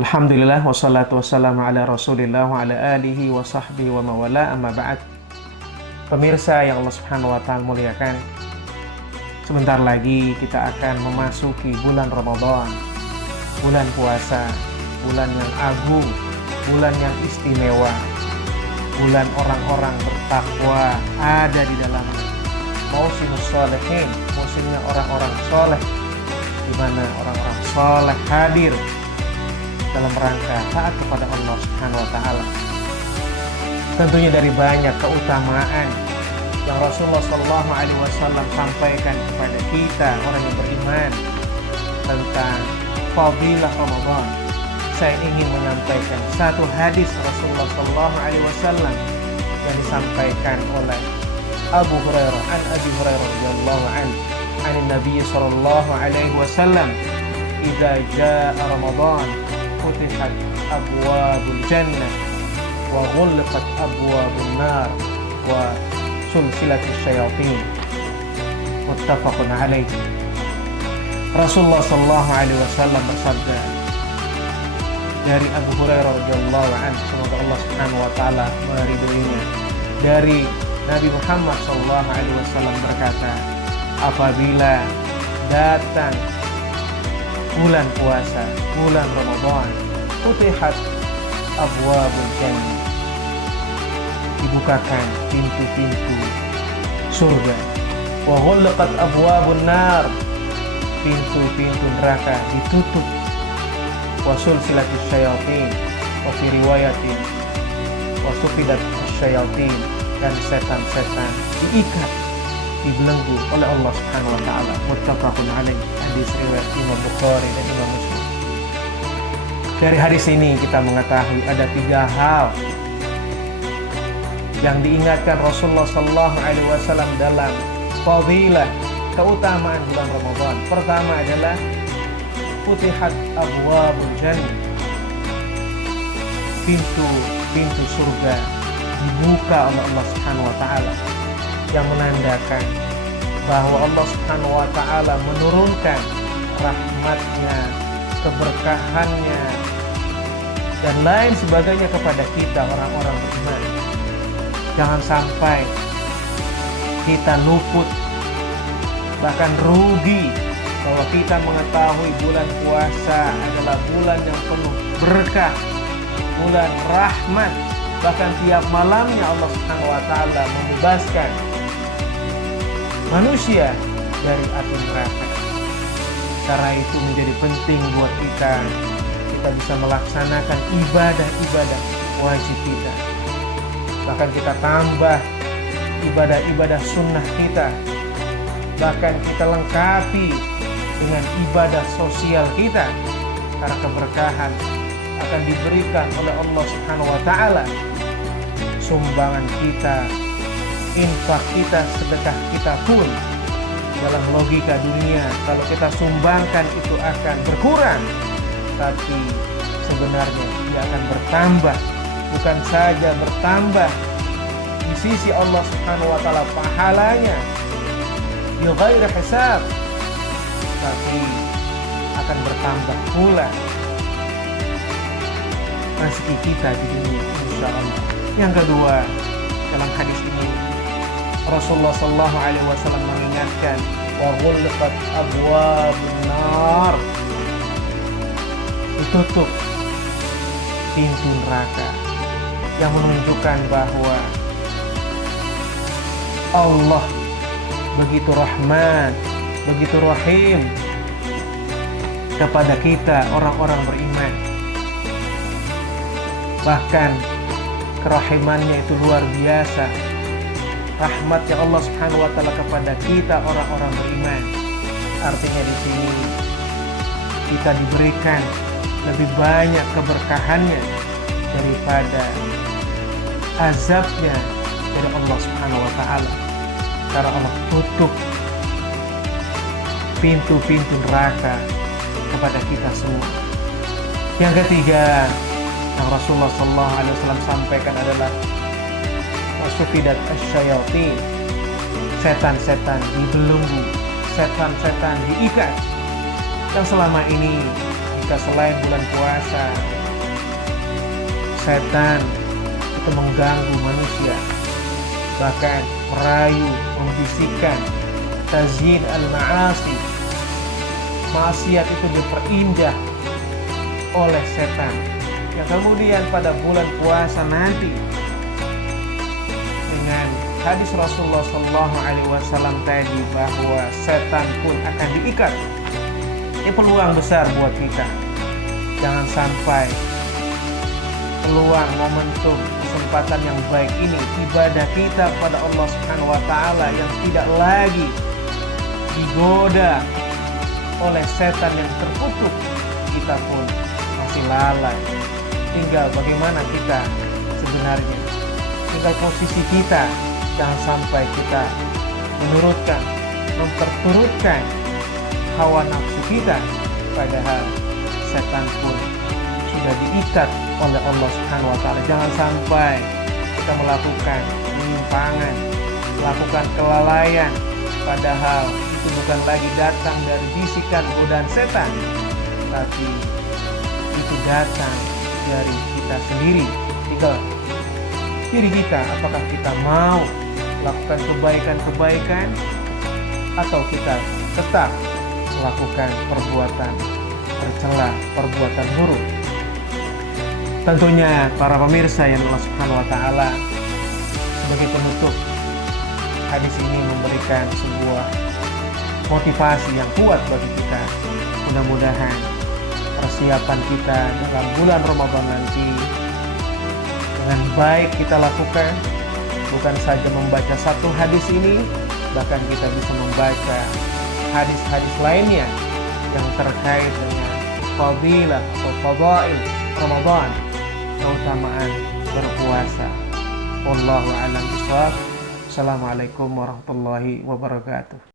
Alhamdulillah wassalatu wassalamu ala rasulillah wa ala alihi wa sahbihi wa mawala amma ba'd. Pemirsa yang Allah subhanahu wa ta'ala muliakan, sebentar lagi kita akan memasuki bulan Ramadan, bulan puasa, bulan yang agung, bulan yang istimewa, bulan orang-orang bertakwa ada di dalamnya. Mausimus sholihin, musimnya orang-orang soleh, di mana orang-orang soleh hadir dalam rangka taat kepada Allah Subhanahu wa taala. Tentunya dari banyak keutamaan yang Rasulullah sallallahu alaihi wasallam sampaikan kepada kita orang yang beriman tentang fadilah Ramadan. Saya ingin menyampaikan satu hadis Rasulullah sallallahu alaihi wasallam yang disampaikan oleh Abu Hurairah an Abi Hurairah radhiyallahu anhu an Nabi sallallahu alaihi wasallam, "Idza jaa Ramadan فتحت أبواب الجنة وغلقت أبواب النار وسلسلة الشياطين." متفق عليه. Rasulullah sallallahu alaihi wasallam bersabda dari Abu Hurairah radhiyallahu anhu, semoga Allah subhanahu wa taala meridhoinya, dari Nabi Muhammad sallallahu alaihi wasallam berkata, apabila datang bulan puasa, bulan Ramadan, futihat abwabul jannah, dibukakan pintu-pintu surga, wa ghulqat abwabun nar, pintu-pintu neraka ditutup, wa sulsilatis syayatin, wa fi riwayatin wa sufidat syayatin, dan setan-setan diikat, dibelenggu oleh Allah Subhanahu wa taala. Muttafaqun alaih. Hadis riwayat Imam Bukhari dan Imam Muslim. Dari hadis ini kita mengetahui ada 3 hal yang diingatkan Rasulullah sallallahu alaihi wasallam dalam fadilah keutamaan bulan Ramadan. Pertama adalah futihat abwabul jannah, pintu surga dibuka oleh Allah Subhanahu wa taala, yang menandakan bahwa Allah Subhanahu wa ta'ala menurunkan rahmatnya, keberkahannya, dan lain sebagainya kepada kita orang-orang beriman. Jangan sampai kita luput, bahkan rugi, bahwa kita mengetahui bulan puasa adalah bulan yang penuh berkah, bulan rahmat. Bahkan tiap malamnya Allah Subhanahu wa ta'ala membebaskan manusia dari api neraka. Karena itu menjadi penting buat kita bisa melaksanakan ibadah-ibadah wajib kita. Bahkan kita tambah ibadah-ibadah sunnah kita. Bahkan kita lengkapi dengan ibadah sosial kita. Karena keberkahan akan diberikan oleh Allah Subhanahu wa ta'ala. Sumbangan kita, infak kita, sedekah kita pun dalam logika dunia, kalau kita sumbangkan itu akan berkurang, tapi sebenarnya dia akan bertambah. Bukan saja bertambah di sisi Allah Subhanahu wa ta'ala pahalanya bi ghairi hisab, tapi akan bertambah pula rezeki kita di dunia, insyaallah. Yang kedua, dalam hadis ini Rasulullah sallallahu alaihi wasallam mengingatkan, wa ghulqat abwabun nar, ditutup pintu neraka, yang menunjukkan bahwa Allah begitu rahman, begitu rahim kepada kita orang-orang beriman. Bahkan kerahimannya itu luar biasa. Rahmatnya Allah Subhanahu wa ta'ala kepada kita orang-orang beriman. Artinya di sini kita diberikan lebih banyak keberkahannya daripada azabnya dari Allah Subhanahu wa ta'ala. Karena Allah tutup pintu-pintu neraka kepada kita semua. Yang ketiga yang Rasulullah sallallahu alaihi wasallam sampaikan adalah wasufidat asyayatin, setan-setan dibelenggu, setan-setan diikat. Yang selama ini jika selain bulan puasa setan itu mengganggu manusia, bahkan merayu, membisikkan tazyin al-ma'asi. Maksiat itu diperindah oleh setan, yang kemudian pada bulan puasa nanti dengan hadis Rasulullah SAW tadi bahwa setan pun akan diikat. Ini peluang besar buat kita. Jangan sampai peluang, momentum, kesempatan yang baik ini, ibadah kita pada Allah Subhanahu wa Ta'ala yang tidak lagi digoda oleh setan yang terkutuk, kita pun masih lalai. Tinggal bagaimana kita sebenarnya, tinggal posisi kita. Jangan sampai kita menurutkan, memperturutkan hawa nafsu kita, padahal setan pun sudah diikat oleh Allah Subhanahu wa Ta'ala. Jangan sampai kita melakukan penyimpangan, melakukan kelalaian, padahal itu bukan lagi datang dari bisikan godaan setan, tapi itu datang dari kita sendiri. Tinggal diri kita, apakah kita mau melakukan kebaikan-kebaikan atau kita tetap melakukan perbuatan tercela, perbuatan buruk. Tentunya para pemirsa yang Allah Subhanahu wa Ta'ala, sebagai penutup, hadis ini memberikan sebuah motivasi yang kuat bagi kita. Mudah-mudahan persiapan kita dalam bulan Ramadan nanti dengan baik kita lakukan, bukan saja membaca satu hadis ini, bahkan kita bisa membaca hadis-hadis lainnya yang terkait dengan fadilah atau fadail Ramadan, keutamaan berpuasa. Wallahu a'lam bishawab. Assalamualaikum warahmatullahi wabarakatuh.